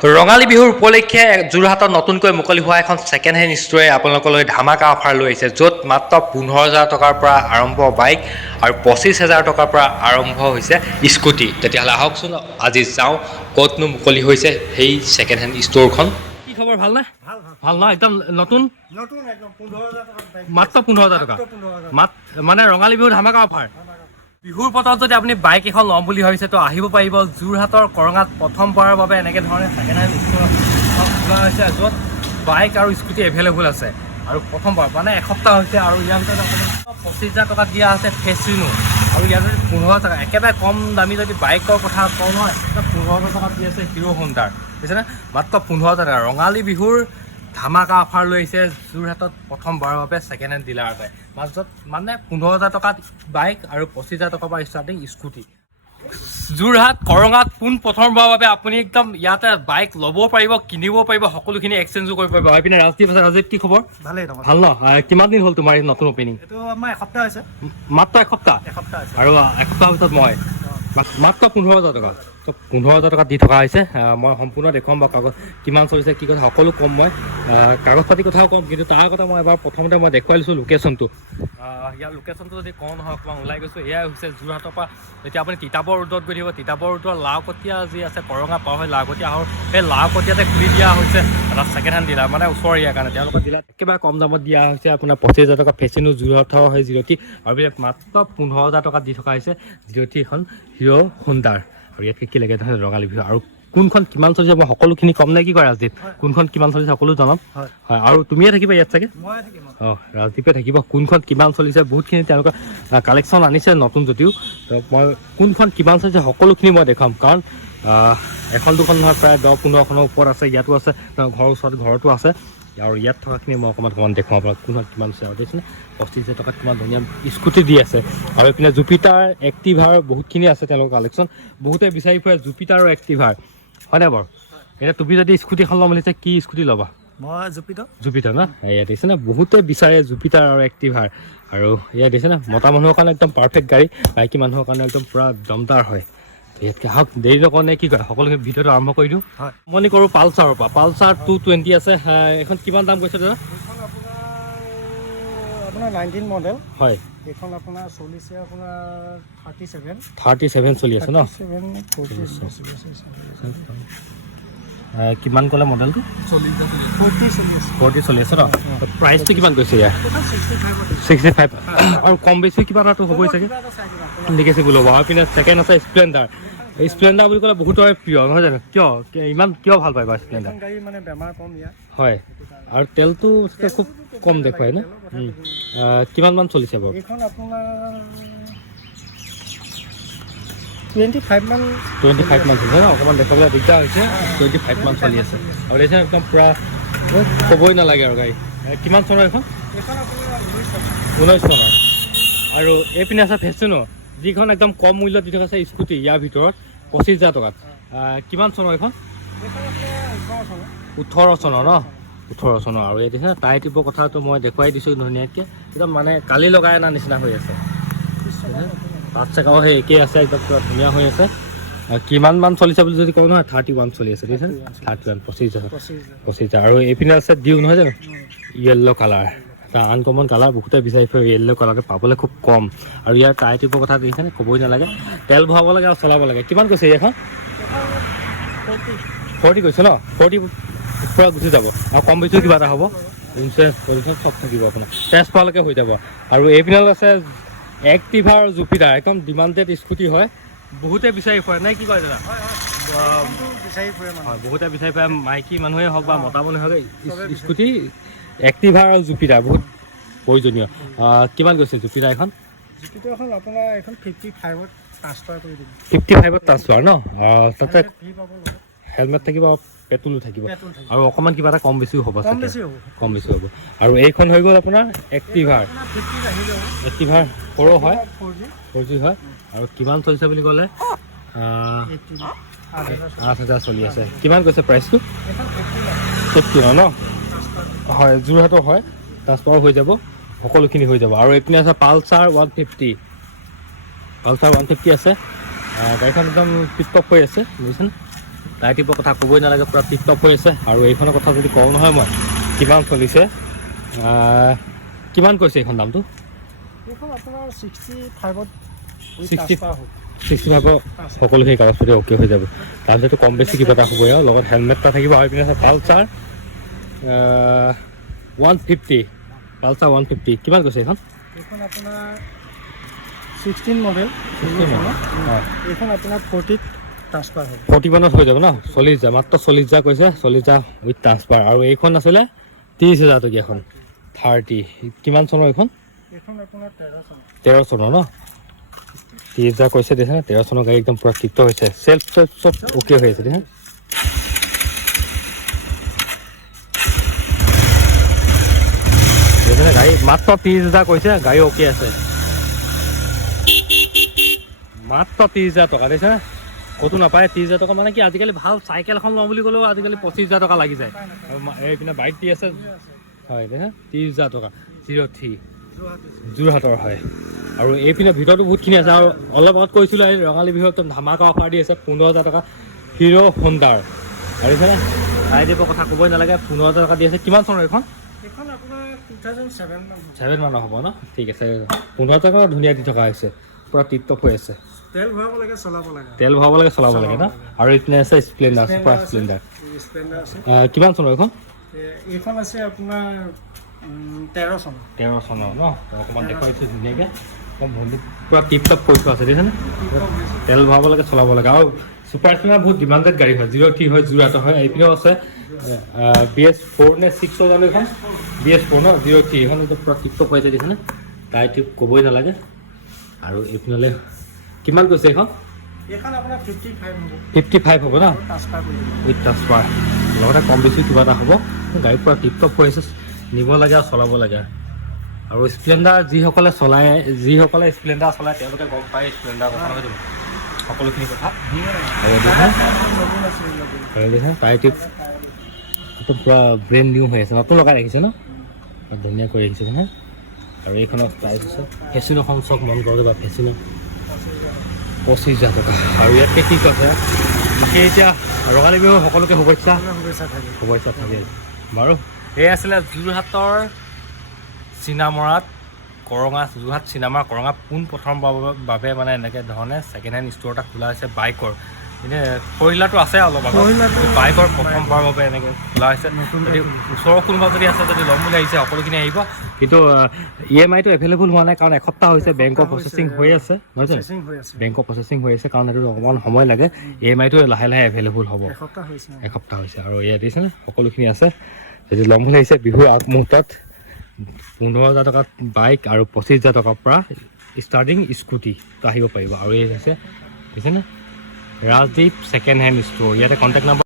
ৰঙালী বিহুৰ উপলক্ষে যোৰহাটত নতুনকৈ মুকলি হোৱা এখন ছেকেণ্ড হেণ্ড ষ্ট'ৰে আপোনালোকলৈ ধামাকা অফাৰ লৈ আহিছে, য'ত মাত্ৰ 15,000 টকাৰ পৰা আৰম্ভ বাইক আৰু 25,000 টকাৰ পৰা আৰম্ভ হৈছে স্কুটি। তেতিয়াহ'লে আহকচোন আজি যাওঁ ক'তনো মুকলি হৈছে সেই ছেকেণ্ড হেণ্ড ষ্ট'ৰখন। কি খবৰ, ভালনে? ভাল ন, একদম নতুন মাত্ৰ 15,000 টকা মানে ৰঙালী বিহুৰ ধামাকা অফাৰ। বিহুৰ বতৰত যদি আপুনি বাইক এখন ল'ম বুলি ভাবিছে তো আহিব পাৰিব যোৰহাটৰ কৰঙাত প্ৰথমবাৰৰ বাবে এনেকৈ ধৰণে ছেকেণ্ড হেণ্ড ষ্ট'ৰ খোলা হৈছে, য'ত বাইক আৰু স্কুটি এভেইলেবল আছে। আৰু প্ৰথমবাৰ মানে এসপ্তাহ হৈছে আৰু ইয়াৰ ভিতৰত আপোনাৰ 25,000 টকাত দিয়া আছে ফেচিনো, আৰু ইয়াত যদি 15,000 টকা একেবাৰে কম দামী যদি বাইকৰ কথা কওঁ নহয়, 15,000 টকাত দি আছে হিৰ' হোণ্ডাৰ, বুজিছেনে? মাত্ৰ 15,000 টকা ৰঙালী বিহুৰ ধামাকা অফাৰ লৈ আহিছে যোৰহাটত প্ৰথমবাৰৰ বাবে ছেকেণ্ড হেণ্ড ডিলাৰ পায়। মাজত মানে 15,000 টকাত বাইক আৰু 25,000 টকাৰ পৰা ষ্টাৰ্টিং স্কুটি। যোৰহাট কৰঙাত প্ৰথমবাৰৰ বাবে আপুনি একদম ইয়াতে বাইক ল'ব পাৰিব, কিনিব পাৰিব, সকলোখিনি এক্সচেঞ্জো কৰিব পাৰিব। হৈ পিনে ৰাজদীপ আছে। ৰাজদীপ, কি খবৰ? ভালেই ভাল ন? কিমান দিন হ'ল তোমাৰ নতুন অপেনিং? এইটো আমাৰ এসপ্তাহ হৈছে। মাত্ৰ এসপ্তাহ হৈছে আৰু এসপ্তাহৰ ভিতৰত মই মাত্ৰ 15,000 টকা। ত' 15,000 টকাত দি থকা হৈছে। মই সম্পূৰ্ণ দেখুৱাম বা কাগজ কিমান চলিছে, কি কথা সকলো ক'ম। মই কাগজ পাতিৰ কথাও ক'ম, কিন্তু তাৰ আগতে মই এবাৰ প্ৰথমতে মই দেখুৱাই লৈছোঁ লোকেশ্যনটো। ইয়াৰ লোকেশ্যনটো যদি কওঁ নহয়, অকণমান ওলাই গৈছোঁ। এয়াই হৈছে যোৰহাটৰ পৰা যেতিয়া আপুনি তিতাবৰ ৰোডত গৈ থাকিব, তিতাবৰ ৰোডৰ লাওকটীয়া যি আছে, কৰঙা পাৰ হৈ লাওকটীয়া আহৰ সেই লাওকটীয়াতে খুলি দিয়া হৈছে এটা ছেকেণ্ড হেণ্ড ডিলাৰ, মানে ওচৰ ইয়াৰ কাৰণে তেওঁলোকৰ ডিলাৰ একেবাৰে কম দামত দিয়া হৈছে। আপোনাৰ 25,000 টকা ফেচিনো যোৰহাটৰ হয় জিৰ'টি, আৰু মাত্ৰ 15,000 টকাত দি থকা হৈছে জিৰ'টি এখন হিৰ' হোণ্ডাৰ। আৰু ইয়াতকৈ কি লাগে নহয় ৰঙালী বিহু, আৰু কোনখন কিমান চলিছে মই সকলোখিনি কম নে কি কয় ৰাজদীপ? কোনখন কিমান চলিছে সকলো জনাম। হয়, আৰু তুমিয়ে থাকিবা ইয়াত চাগে? অঁ, ৰাজদীপে থাকিব। কোনখন কিমান চলিছে বহুতখিনি তেওঁলোকে কালেকশ্যন আনিছে নতুন যদিও, মই কোনখন কিমান চলিছে সকলোখিনি মই দেখুৱাম। কাৰণ এখন দুখন নহয়, প্ৰায় 10-15খনৰ ওপৰত আছে। ইয়াতো আছে, ঘৰৰ ওচৰত ঘৰতো আছে। আৰু ইয়াত থকাখিনি মই অকণমান দেখুৱাম আপোনাক কোনখন কিমান আছে। আৰু দেখিছেনে 25,000 টকাত কিমান ধুনীয়া স্কুটি দি আছে। আৰু এইপিনে জুপিটাৰ, এক্টিভাৰ বহুতখিনি আছে তেওঁলোকৰ কালেকশ্যন। বহুতে বিচাৰি ফুৰে জুপিটাৰ আৰু এক্টিভাৰ, হয়নে বাৰু? এতিয়া তুমি যদি স্কুটি এখন ল'ম বুলিছে, কি স্কুটি ল'বা? মই জুপিটাৰ ন? এয়া দেখিছে না, বহুতে বিচাৰে জুপিটাৰ আৰু এক্টিভাৰ। আৰু এয়া দেখিছে না, মতা মানুহৰ কাৰণে একদম পাৰফেক্ট গাড়ী, মাইকী মানুহৰ কাৰণে একদম পূৰা দমদাৰ হয়। ইয়াতকৈ আহক, দেৰি নকৰণে কি কয় সকলোকে ভিডিঅ'টো আৰম্ভ কৰি দিওঁ। মনি কৰোঁ পালচাৰৰ পৰা। পালচাৰ 220 আছে। এখন কিমান দাম কৈছে দাদা? আপোনাৰ 19 মডেল হয়। এইখন আপোনাৰ চলিছে আপোনাৰ 37 চলি আছে ন? কিমান ক'লে মডেলটো? 40 চলি আছে ন? প্ৰাইচটো কিমান কৈছে ইয়াৰ? 65। আৰু কম বেছি কিবা এটাতো হ'বই চাগে, দেখিছে বোলো। আৰু পিনে ছেকেণ্ড আছে স্প্লেণ্ডাৰ। স্প্লেণ্ডাৰ বুলি ক'লে বহুতৰে প্ৰিয় নহয় জানো? কিয় ভাল পায় বাৰু স্প্লেণ্ডাৰ? হয়, আৰু তেলটো খুব কম দেখুৱাই ন? কিমান মান চলিছে বাৰু? 25 মান চলিছে ন? অকণমান দেখাবলৈ দিগদাৰ হৈছে। 25 মান চলি আছে। আৰু দেখিছে একদম পূৰা ক'বই নালাগে আৰু গাড়ী। কিমান চনৰ এইখন? 19 চনৰ। আৰু এইপিনে আছে ফেচিনো, যিখন একদম কম মূল্যত দি থকা আছে স্কুটি ইয়াৰ ভিতৰত 25,000 টকাত। কিমান চনৰ এইখন? 18 চনৰ ন? 18 চনৰ। আৰু এই দেখিছে টায়াৰ টিপৰ কথাটো মই দেখুৱাই দিছোঁ ধুনীয়াকৈ, একদম মানে কালি লগাই অনা নিচিনা হৈ আছে। তাত চেকাও সেই একেই আছে, একদম পূৰা ধুনীয়া হৈ আছে। কিমান মান চলিছে বুলি যদি কওঁ নহয়, 31 চলি আছে। দেখিছে 31, 25,000। আৰু এইপিনে আছে ডিউ নহয় জানো? য়েল্ল' কালাৰ, এটা আনকমন কালাৰ। বহুতে বিচাৰি ফুৰে য়েল্ল' কালাৰটো, পাবলৈ খুব কম। আৰু ইয়াৰ টায়াৰ টিপৰ কথা দেখিছেনে, ক'বই নালাগে। তেল ভৰাব লাগে আৰু চলাব লাগে। কিমান কৈছে এইখন? 40 কৈছে ন? 40 পূৰা গুচি যাব। আৰু কম বেছিও কিবা এটা হ'ব, ইঞ্চুৰেঞ্চ চব থাকিব আপোনাৰ, টেষ্ট পোৱালৈকে হৈ যাব। আৰু এইপিনে আছে এক্টিভা আৰু জুপিটাৰ, একদম ডিমাণ্ডেড স্কুটি হয়। বহুতে বিচাৰি ফুৰে নে কি কয় দাদা? বহুতে বিচাৰি ফুৰে, মাইকী মানুহে হওক বা মতা মানুহে হওক, স্কুটি এক্টিভা আৰু জুপিটাৰ বহুত প্ৰয়োজনীয়। কিমান গৈছে জুপিটাৰ এখন? আপোনাৰ এখন 55ত ট্ৰান্সফাৰ কৰি দিম। 55ত ট্ৰান্সফাৰ ন? তাতে হেলমেট থাকিব, পেট্ৰলো থাকিব, আৰু অকণমান কিবা এটা কম বেছিও হ'ব। আৰু এইখন হৈ গ'ল আপোনাৰ এক্টিভাৰ 4 হয়, 4G হয়। আৰু কিমান চলিছে বুলি ক'লে? 8,000 চলি আছে। কিমান কৈছে প্ৰাইচটো? 50 ন? হয়, যোৰহাটৰ হয়, ট্ৰান্সফাৰ হৈ যাব, সকলোখিনি হৈ যাব। আৰু এইপিনে আছে পালচাৰ 150। পালচাৰ 150 আছে। গাড়ীখন একদম টিপ টপ হৈ আছে, বুজিছেনে? টায়াৰটিপৰ কথা ক'বই নালাগে, পূৰা টিপ টপ হৈ আছে। আৰু এইখনৰ কথা যদি কওঁ নহয় মই, কিমান চলিছে, কিমান কৈছে এইখন দামটো? এইখন আপোনাৰ 65ত 65 সকলোখিনি কাগজ পাতি অ'কে হৈ যাব। তাৰপিছতো কম বেছি কিবা এটা হ'বই আৰু লগত হেলমেট এটা থাকিব। আৰু পিনে আছে পালচাৰ 150, পালচাৰ 150 কিমান কৈছে এইখন? এইখন আপোনাৰ 16 মডেল। হয়, এইখন আপোনাৰ 40ত ট্ৰান্সফাৰ হ'ব। 41ত হৈ যাব ন? 40,000, মাত্ৰ 40,000 কৈছে, 40,000 উইথ ট্ৰান্সফাৰ। আৰু এইখন আছিলে 30,000 টকীয়াখন 30, কিমান চনৰ এইখন? এইখন আপোনাৰ 13 চন। 13 চনৰ ন? 30,000 কৈছে দেখিছে, 13 চনৰ গাড়ী একদম পূৰা টিপ টপ হৈছে, চেল্ফ চব অ'কে হৈ আছে দেখিছে। গাড়ী মাত্ৰ 30,000 কৈছে, গাড়ী অ'কে আছে, মাত্ৰ 30,000 টকা দেখিছে। ক'তো নাপায় 30,000 টকা। মানে কি আজিকালি ভাল চাইকেল এখন লওঁ বুলি ক'লেও আজিকালি 25,000 টকা লাগি যায়। আৰু এইপিনে বাইক দি আছে, হয় দেখিছে, 30,000 টকা 03 যোৰহাটৰ হয়। আৰু এইপিনে ভিতৰতো বহুতখিনি আছে। আৰু অলপ আগত কৈছিলোঁ এই ৰঙালী বিহু একদম ধামাকা অফাৰ দি আছে, 15,000 টকা হিৰ' হোণ্ডাৰ। আৰু দেখিছেনে টায়াৰটিপৰ কথা ক'বই নালাগে, 15,000 টকা দি আছে। কিমান চনৰ এইখন? এইখন আপোনাৰ 2007 মান হ'ব। 7 মানৰ হ'ব ন? ঠিক আছে, 15,000 টকা ধুনীয়া দি থকা হৈছে, পূৰা টিপ টপ হৈ আছে। তেল ভৰাব লাগে, চলাব লাগে। তেল ভৰাব লাগে, চলাব লাগে ন? আৰু এইপিনে আছে স্প্লেণ্ডাৰ, ছুপাৰ স্প্লেণ্ডাৰ। স্প্লেণ্ডাৰ আছে। কিমান চনৰ এইখন? এইখন আছে আপোনাৰ 13 চন। 13 চনৰ ন? অকণমান দেখুৱাইছোঁ ধুনীয়াকৈ, একদম ভণ্টি পূৰা টিপ টপ কৰি থোৱা আছে দেখিছেনে? তেল ভৰাব লাগে, চলাব লাগে। আৰু ছুপাৰ স্প্লেণ্ডাৰ বহুত ডিমাণ্ডেড গাড়ী হয়, 03 হয়, যোৰহাটৰ হয়। এইপিনেও আছে BS4 নে 6 জানো এইখন? BS4 ন? 03 এইখন একদম পূৰা টিপ টপ হৈ আছে দেখিছেনে? টায়াৰ টিপ ক'বই নালাগে। আৰু এইপিনলৈ কিমান কৈছে এইখন? এইখন আপোনাৰ 55 হ'ব। 55 হ'ব ন? ট্ৰান্সফাৰ কৰি দিব। উইথ ট্ৰান্সফাৰ, লগতে কম বেছি কিবা এটা হ'ব। গাড়ী পূৰা টিপ টপ হৈ আছে, নিব লাগে আৰু চলাব লাগে। আৰু স্প্লেণ্ডাৰ যিসকলে স্প্লেণ্ডাৰ চলায় তেওঁলোকে গম পায় স্প্লেণ্ডাৰ কথা নহয় জানো? সকলোখিনি কথা। আৰু দেখোন টায়াৰ টিপ একদম পূৰা ব্ৰেণ্ড নিউ হৈ আছে, নতুন লগাই ৰাখিছে ন? ধুনীয়া কৰি ৰাখিছে নহয়। আৰু এইখনৰ প্ৰাইচ আছে, ফেচিনোখন চব মন কৰে বা ফেচিনো 25,000 টকা। আৰু ইয়াতকৈ কি কৈছে বাকী এতিয়া ৰঙালী বিহু সকলোকে শুভেচ্ছা থাকে বাৰু। এই আছিলে যোৰহাটৰ চিনামৰাত যোৰহাট চিনেমাৰ কৰঙা পোনপ্ৰথমবাৰৰ বাবে মানে এনেকৈ ধৰণে ছেকেণ্ড হেণ্ড ষ্ট'ৰ এটা খোলা হৈছে বাইকৰ। এনেই ফ'ৰ-হুইলাৰটো আছে অলপ আগত, বাইকৰ প্ৰথমবাৰৰ বাবে এনেকৈ খোলা হৈছে। যদি ওচৰৰ কোনোবা যদি আছে, যদি ল'ম বুলি আহিছে সকলোখিনি আহিব। কিন্তু EMI টো এভেইলেবল হোৱা নাই, কাৰণ এসপ্তাহ হৈছে বেংকৰ প্ৰচেচিং হৈ আছে, নহয় জানো? বেংকৰ প্ৰচেচিং হৈ আছে কাৰণ এইটো অকণমান সময় লাগে। EMI টো লাহে লাহে এভেইলেবল হ'ব, এসপ্তাহ হৈছে। আৰু ইয়াত দিছেনে সকলোখিনি আছে। যদি ল'ম বুলি আহিছে বিহুৰ আগমুহূৰ্তত 15,000 টকাত বাইক আৰু 25,000 টকাৰ পৰা ষ্টাৰ্টিং স্কুটি আহিব পাৰিব। আৰু এই হৈছে দেখিছেনে ৰাজদ্বীপ ছেকেণ্ড হেণ্ড ষ্ট'ৰ। ইয়াতে কণ্টেক্ট নাম্বাৰ